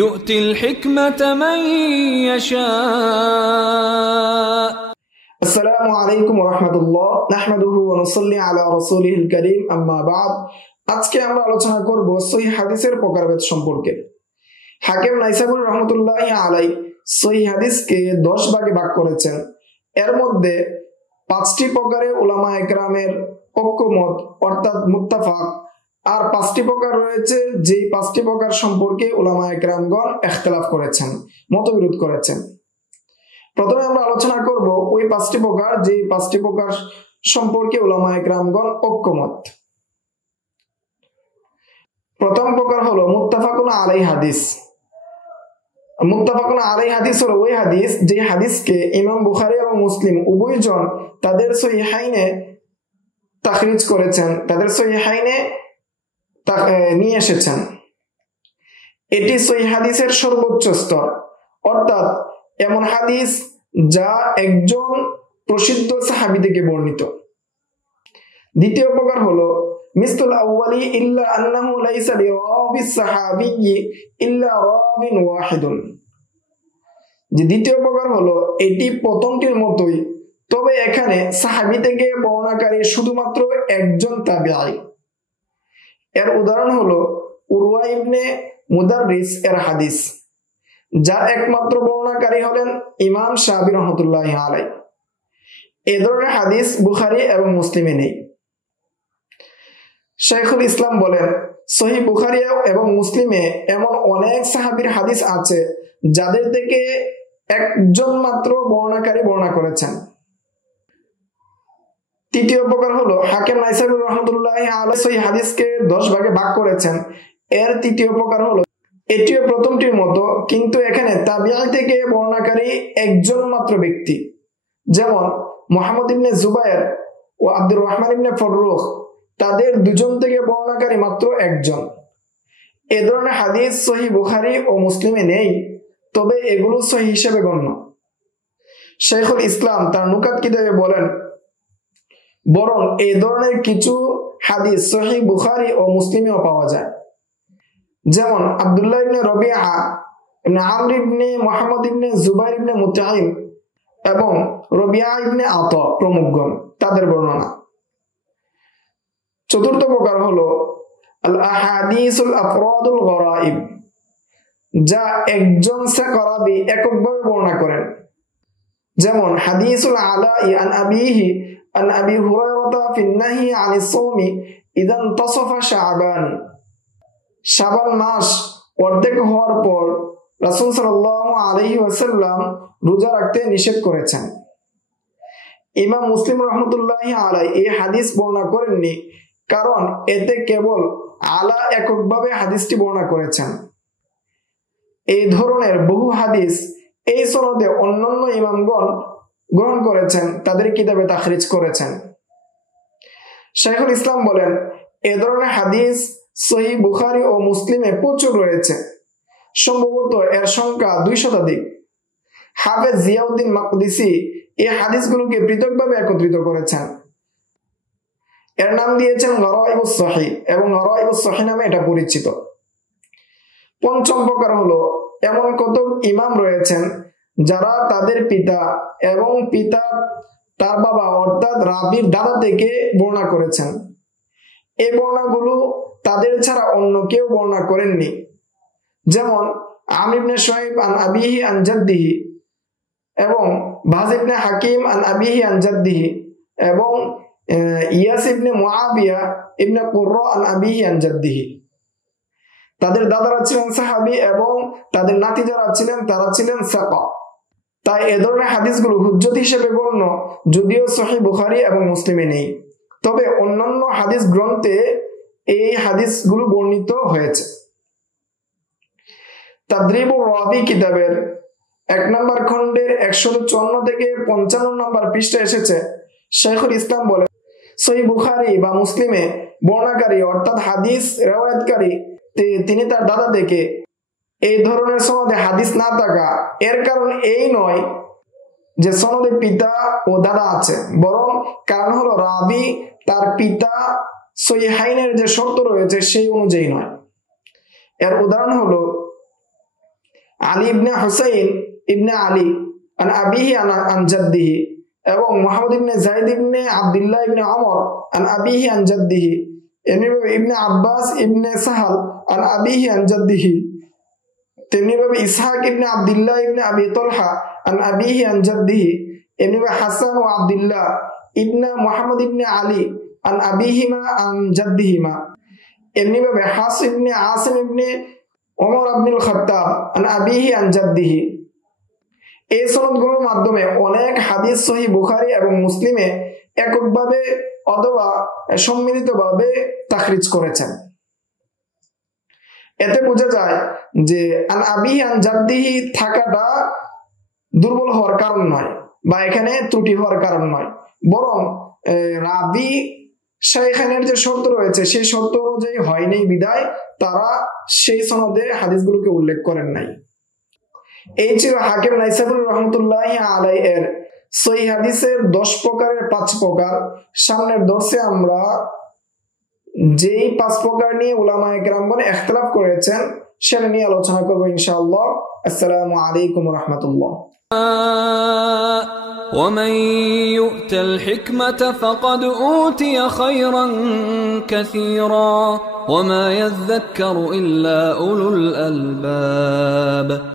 يؤتي الحكمة من يشاء আসসালামু আলাইকুম ওয়া রাহমাতুল্লাহ নাহমাদুহু ওয়া নুসাল্লি আলা রাসূলিহিল কারীম আম্মা বা'দ। আজকে আমরা আলোচনা করব সহিহ হাদিসের প্রকারভেদ সম্পর্কে। হাকিম নাইসাবুর রাহমাতুল্লাহি আলাইহি সহিহ হাদিসকে 10 ভাগে ভাগ করেছেন। এর মধ্যে 5টি প্রকারে উলামায়ে কেরামের ঐক্যমত অর্থাৎ মুত্তাফাক, আর 5টি প্রকার রয়েছে যেই 5টি প্রকার সম্পর্কে উলামায়ে কেরামগণ ইখতিলাফ করেছেন, মতবিরোধ করেছেন। প্রথমে আমরা আলোচনা করব ওই 5টি প্রকার যেই 5টি প্রকার সম্পর্কে উলামায়ে কেরামগণ ঐক্যমত। প্রথম প্রকার হলো মুত্তাফাকুন আলাইহি হাদিস। মুত্তাফাকুন আলাইহি হাদিস হলো ওই হাদিস যে হাদিসকে ইমাম বুখারী এবং মুসলিম উভয়জন তাদের সহিহাইনে তাখরিজ করেছেন, তাদের সহিহাইনে নিয়ে এসেছেন। এটি সহিহ হাদিসের সর্বোচ্চ স্তর, অর্থাৎ এমন হাদিস যা একজন প্রসিদ্ধ সাহাবী থেকে বর্ণিত। দ্বিতীয় প্রকার হলো মিসলুল আউয়ালি ইল্লা আন্নাহু লাইসা লিরাবিস সাহাবিয়্যি ইল্লা রাবিন ওয়াহিদুন। যে দ্বিতীয় প্রকার হলো এটি প্রথমটির মতোই, তবে এখানে সাহাবী থেকে বর্ণনাকারী শুধুমাত্র একজন তাবিঈ। এর উদাহরণ হলো উরওয়া ইবনে মুদাররিস এর হাদিস, যার একমাত্র বর্ণনাকারী হলেন ইমাম শাফিঈ রাহমাতুল্লাহি আলাইহি। এই ধরনের হাদিস বুখারী এবং মুসলিমে নেই। শাইখুল ইসলাম বলেন, সহিহ বুখারী এবং মুসলিমে এমন অনেক সাহাবীর হাদিস আছে যাদের থেকে একজন মাত্র বর্ণনাকারী বর্ণনা করেছেন। তৃতীয় প্রকার হলো হাকিম নাইসাবুর রাহমাতুল্লাহি আলাইহি সহিহ হাদিসকে 10 ভাগে ভাগ করেছেন। এর তৃতীয় প্রকার হলো এটিও প্রথমটির মতো, কিন্তু এখানে তাবিঈ থেকে বর্ণনাকারী একজন মাত্র ব্যক্তি, যেমন মুহাম্মদ ইবনে জুবায়ের ও আব্দুর রহমান ইবনে ফাররুখ, তাদের দুজন থেকে বর্ণনাকারী মাত্র একজন। এ ধরনের হাদিস সহিহ বুখারী ও মুসলিমে নেই, তবে এগুলো সহিহ হিসেবে গণ্য। শাইখুল ইসলাম তার নুকাত কিতাবে বলেন, বরং এই ধরনের কিছু হাদিস সহিহ বুখারী ও মুসলিমেও পাওয়া যায়, যেমন আব্দুল্লাহ ইবনে রবিআ ইবনে আমর ইবনে মুহাম্মদ ইবনে জুবাইর ইবনে মুতাইম এবং রবিআ ইবনে আতা প্রমুখগণ, তাদের বর্ণনা। চতুর্থ প্রকার হলো আল আহাদিসুল আফরাদুল গরাইব, যা একজন সাহাবী এককভাবে বর্ণনা করেন, যেমন হাদিসুল আলাই আন আবিহি আন আবি হুরায়রা ফিন নাহি আনিস সাওমি ইযা ইনতাসাফা শাবান। শাবান মাস অর্ধেক হওয়ার পর রাসূল সাল্লাল্লাহু আলাইহি ওয়াসাল্লাম রোজা রাখতে নিষেধ করেছেন। ইমাম মুসলিম রাহমাতুল্লাহি আলাইহি এই হাদিস বর্ণনা করেননি, কারণ এতে কেবল আলা এককভাবে হাদিসটি বর্ণনা করেছেন। এই ধরনের বহু হাদিস এই সনদে অন্যান্য ইমামগণ গ্রহণ করেছেন, তাদের কিতাবে তাখরিজ করেছেন। শাইখুল ইসলাম বলেন, এ ধরনের হাদিস সহিহ বুখারী ও মুসলিমে প্রচুর রয়েছে, সম্ভবত এর সংখ্যা 2 শতাধিক। হাফেজ জিয়াউদ্দিন মাকদিসি এই হাদিসগুলোকে পৃথকভাবে একত্রিত করেছেন, এর নাম দিয়েছেন গরাইবুস সহিহ, এবং গরাইবুস সহিহ নামে এটা পরিচিত। পঞ্চম প্রকার হলো এমন কত ইমাম রয়েছেন যারা তাদের পিতা এবং পিতা তার বাবা অর্থাৎ রাবীর দাদা থেকে বর্ণনা করেছেন। এই বর্ণনাগুলো তাদের ছাড়া অন্য কেউ বর্ণনা করেননি, যেমন আমর ইবনে শুআইব আন আবিহি আন জাদ্দিহি এবং বাজ ইবনে হাকিম আন আবিহি আন জাদ্দিহি এবং ইয়াস ইবনে মুআবিয়া ইবনে কুররা আন আবিহি আন জাদ্দিহি। তাদের দাদারা ছিলেন সাহাবী এবং তাদের নাতি যারা ছিলেন তারা ছিলেন সাকা। তাই এ ধরনের হাদিসগুলো হুজ্জত হিসেবে গণ্য, যদিও সহিহ বুখারী এবং মুসলিমে নেই, তবে অন্যান্য হাদিস গ্রন্থে এই হাদিসগুলো বর্ণিত হয়েছে। তাদরিবুর রাবি কিতাবের 1 নম্বর খণ্ডের 154 থেকে 55 নম্বর পৃষ্ঠায় এসেছে, শাইখুল ইসলাম বলেন, সহিহ বুখারী বা মুসলিমে বর্ণনাকারী অর্থাৎ হাদিস রিওয়ায়াতকারী তিনি তার দাদা থেকে এই ধরনের সনদে হাদিস না থাকা এর কারণ এই নয় যে সনদে পিতা ও দাদা আছে, বরং কারণ হলো রাবী তার পিতা সহিহাইনের যে শর্ত রয়েছে সেই অনুযায়ী নয়। এর উদাহরণ হলো আলী ইবনে হুসাইন ইবনে আলী আন আবিহি আন জাদ্দিহি, এবং মুহাম্মদ ইবনে যায়েদ ইবনে আব্দুল্লাহ ইবনে ওমর আন আবিহি আন জাদ্দিহি, এমনিভাবে ইবনে আব্বাস ইবনে সাহাল আন আবিহি আন জাদ্দিহি, তেমনিভাবে ইসহাক ইবনে আব্দুল্লাহ ইবনে আবি তালহা আন আবিহি আন জাদ্দিহি, এমনিভাবে হাসান ও আব্দুল্লাহ ইবনে মুহাম্মদ ইবনে আলী আন আবিহিমা আন জাদ্দিহিমা, এমনিভাবে হাস ইবনে আসিম ইবনে ওমর আব্দুল খাত্তাব আন আবিহি আন জাদ্দিহি। এই সনদগুলোর মাধ্যমে অনেক হাদিস সহিহ বুখারী এবং মুসলিমে এককভাবে অথবা সম্মিলিতভাবে তাখরিজ করেছেন। এতে বোঝা যায় যে আন আবিহি আন জাদ্দিহি থাকাটা দুর্বল হওয়ার কারণ নয়, বা এখানে ত্রুটি হওয়ার কারণ নয়, বরং রাবি শাইখানের যে শর্ত রয়েছে সেই শর্ত অনুযায়ী হয়নি বিদায় তারা সেই সনদে হাদিসগুলোকে উল্লেখ করেন নাই। এই ছিল হাকিম নাইসাবুর রহমতুল্লাহি আলাইহি এর সহিহ হাদিসের 10 প্রকারের 5 প্রকার। সামনের দর্শে আমরা যেই 5 প্রকার নিয়ে উলামায়ে কেরামগণ ইখতিলাফ করেছেন সেটা নিয়ে আলোচনা করব ইনশাআল্লাহ। আসসালামু আলাইকুম ওয়া রাহমাতুল্লাহ। ومن يؤت الحكمة فقد أوتي خيرا كثيرا وما يذكر إلا أولو الألباب